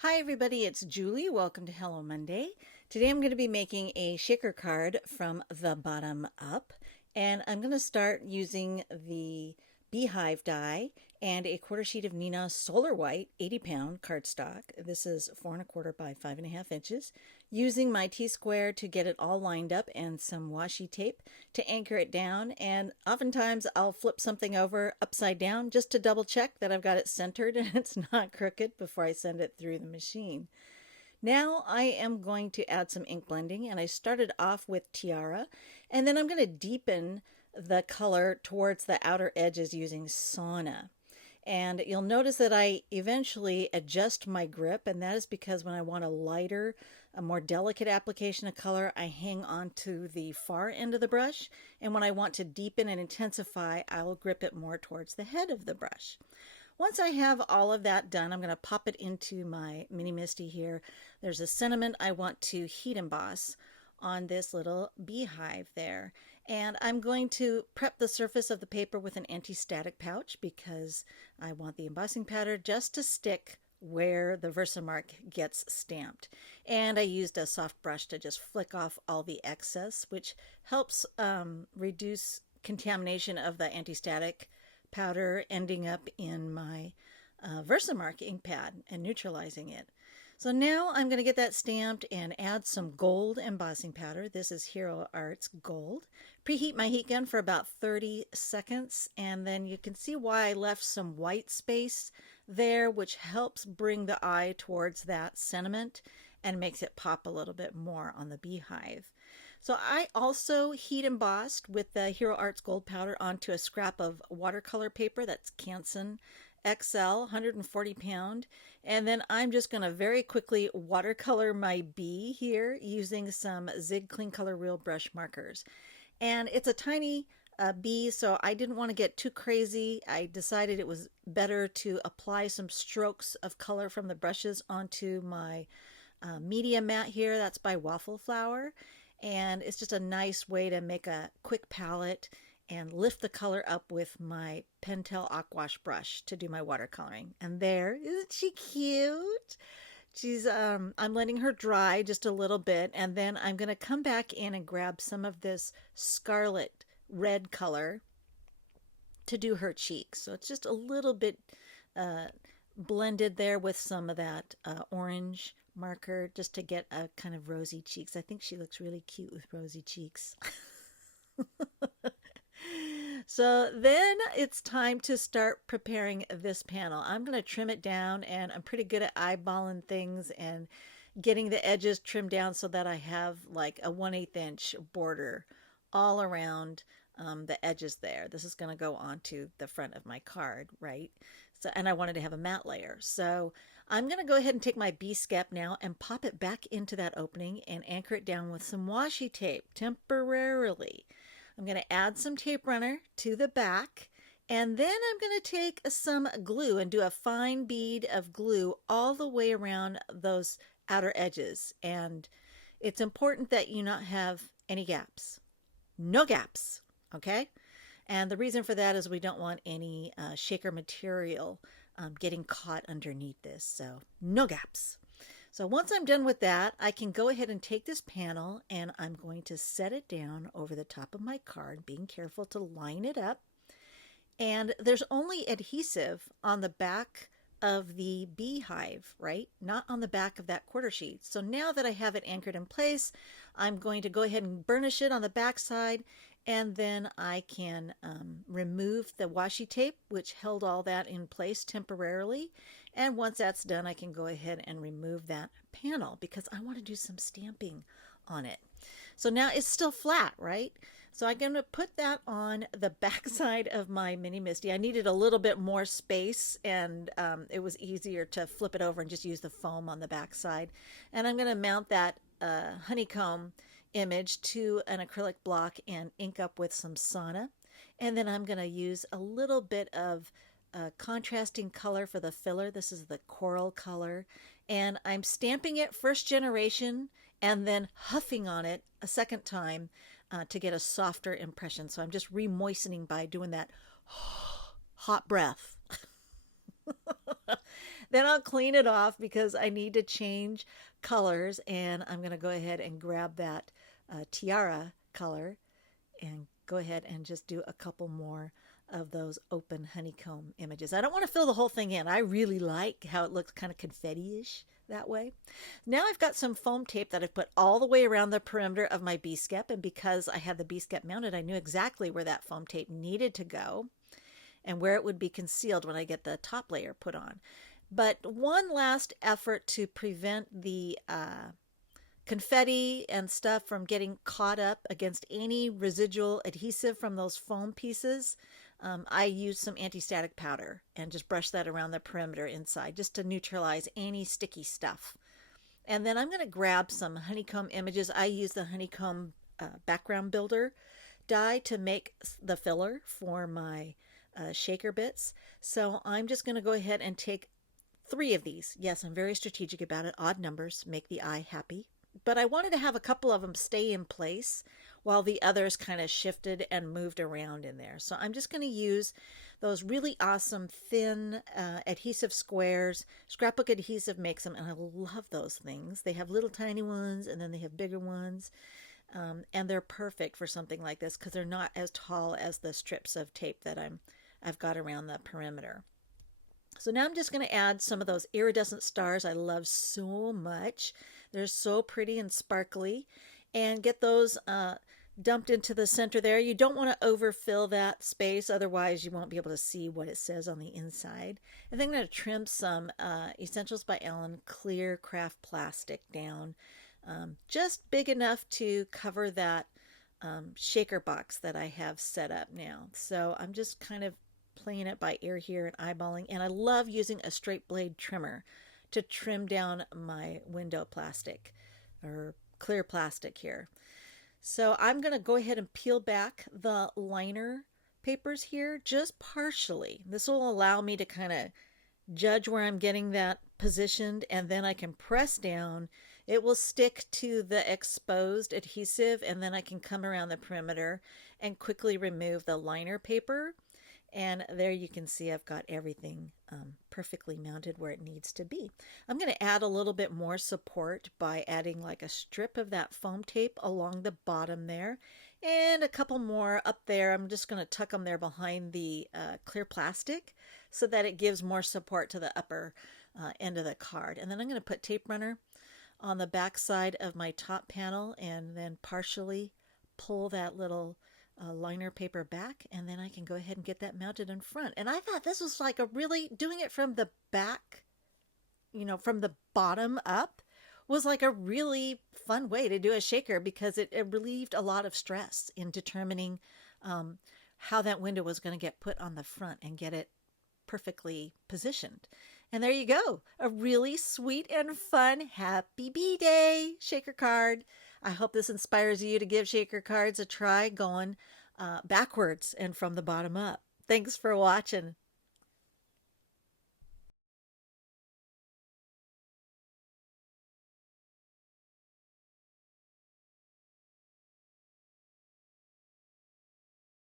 Hi everybody, it's Julie. Welcome to Hello Monday. Today I'm going to be making a shaker card from the bottom up, and I'm going to start using the beehive die and a quarter sheet of Neenah Solar White 80-pound cardstock. This is 4¼ by 5½ inches. Using my T-square to get it all lined up and some washi tape to anchor it down, and oftentimes I'll flip something over upside down just to double check that I've got it centered and it's not crooked before I send it through the machine. Now I am going to add some ink blending, and I started off with Tiara, and then I'm going to deepen the color towards the outer edges using Sauna. And you'll notice that I eventually adjust my grip, and that is because when I want a lighter, a more delicate application of color, I hang on to the far end of the brush, and when I want to deepen and intensify, I will grip it more towards the head of the brush. Once I have all of that done, I'm going to pop it into my Mini Misti here. There's a sentiment I want to heat emboss on this little beehive there. And I'm going to prep the surface of the paper with an anti-static pouch because I want the embossing powder just to stick where the Versamark gets stamped. And I used a soft brush to just flick off all the excess, which helps reduce contamination of the anti-static powder ending up in my Versamark ink pad and neutralizing it. So now I'm going to get that stamped and add some gold embossing powder. This is Hero Arts Gold. Preheat my heat gun for about 30 seconds, and then you can see why I left some white space there, which helps bring the eye towards that sentiment and makes it pop a little bit more on the beehive. So I also heat embossed with the Hero Arts Gold powder onto a scrap of watercolor paper. That's Canson XL, 140 pound. And then I'm just going to very quickly watercolor my bee here using some Zig Clean Color Real brush markers. And it's a tiny bee, so I didn't want to get too crazy. I decided it was better to apply some strokes of color from the brushes onto my media mat here. That's by Waffle Flower. And it's just a nice way to make a quick palette and lift the color up with my Pentel Aquash brush to do my watercoloring. And there, isn't she cute? I'm letting her dry just a little bit, and then I'm going to come back in and grab some of this scarlet red color to do her cheeks. So it's just a little bit blended there with some of that orange marker just to get a kind of rosy cheeks. I think she looks really cute with rosy cheeks. So then it's time to start preparing this panel. I'm going to trim it down, and I'm pretty good at eyeballing things and getting the edges trimmed down so that I have like a 1/8 inch border all around the edges there. This is going to go onto the front of my card, right? So, and I wanted to have a matte layer. So I'm going to go ahead and take my B-Skep now and pop it back into that opening and anchor it down with some washi tape temporarily. I'm going to add some tape runner to the back, and then I'm going to take some glue and do a fine bead of glue all the way around those outer edges. And it's important that you not have any gaps. No gaps, okay? And the reason for that is we don't want any shaker material getting caught underneath this. So no gaps. So once I'm done with that, I can go ahead and take this panel and I'm going to set it down over the top of my card, being careful to line it up. And there's only adhesive on the back of the beehive, right? Not on the back of that quarter sheet. So now that I have it anchored in place, I'm going to go ahead and burnish it on the back side, and then I can remove the washi tape, which held all that in place temporarily. And once that's done, I can go ahead and remove that panel because I want to do some stamping on it. So now it's still flat, right? So I'm going to put that on the back side of my Mini Misti. I needed a little bit more space, and it was easier to flip it over and just use the foam on the back side. And I'm going to mount that honeycomb image to an acrylic block and ink up with some Sauna. And then I'm going to use a little bit of contrasting color for the filler. This is the coral color. And I'm stamping it first generation and then huffing on it a second time to get a softer impression. So I'm just re-moistening by doing that hot breath. Then I'll clean it off because I need to change colors, and I'm going to go ahead and grab that tiara color and go ahead and just do a couple more of those open honeycomb images. I don't want to fill the whole thing in. I really like how it looks kind of confetti-ish that way. Now I've got some foam tape that I've put all the way around the perimeter of my B-skep, and because I had the B-skep mounted, I knew exactly where that foam tape needed to go and where it would be concealed when I get the top layer put on. But one last effort to prevent the confetti and stuff from getting caught up against any residual adhesive from those foam pieces, I use some anti-static powder and just brush that around the perimeter inside just to neutralize any sticky stuff. And then I'm going to grab some honeycomb images. I use the honeycomb background builder die to make the filler for my shaker bits. So I'm just going to go ahead and take 3 of these. Yes, I'm very strategic about it. Odd numbers make the eye happy. But I wanted to have a couple of them stay in place while the others kind of shifted and moved around in there. So I'm just going to use those really awesome thin adhesive squares. Scrapbook Adhesive makes them, and I love those things. They have little tiny ones, and then they have bigger ones. And they're perfect for something like this because they're not as tall as the strips of tape that I've got around the perimeter. So now I'm just going to add some of those iridescent stars I love so much. They're so pretty and sparkly. And get those dumped into the center there. You don't want to overfill that space, otherwise you won't be able to see what it says on the inside. And then I'm going to trim some Essentials by Ellen clear craft plastic down, just big enough to cover that shaker box that I have set up now. So I'm just kind of playing it by ear here and eyeballing, and I love using a straight blade trimmer to trim down my window plastic or clear plastic here. So I'm going to go ahead and peel back the liner papers here just partially. This will allow me to kind of judge where I'm getting that positioned, and then I can press down. It will stick to the exposed adhesive, and then I can come around the perimeter and quickly remove the liner paper. And there you can see I've got everything perfectly mounted where it needs to be. I'm going to add a little bit more support by adding like a strip of that foam tape along the bottom there, and a couple more up there. I'm just going to tuck them there behind the clear plastic so that it gives more support to the upper end of the card. And then I'm going to put tape runner on the back side of my top panel and then partially pull that little liner paper back, and then I can go ahead and get that mounted in front. And I thought this was like a really, doing it from the back, from the bottom up, was like a really fun way to do a shaker because it relieved a lot of stress in determining how that window was going to get put on the front and get it perfectly positioned. And there you go, a really sweet and fun Happy B-Day shaker card. I hope this inspires you to give shaker cards a try going backwards and from the bottom up. Thanks for watching.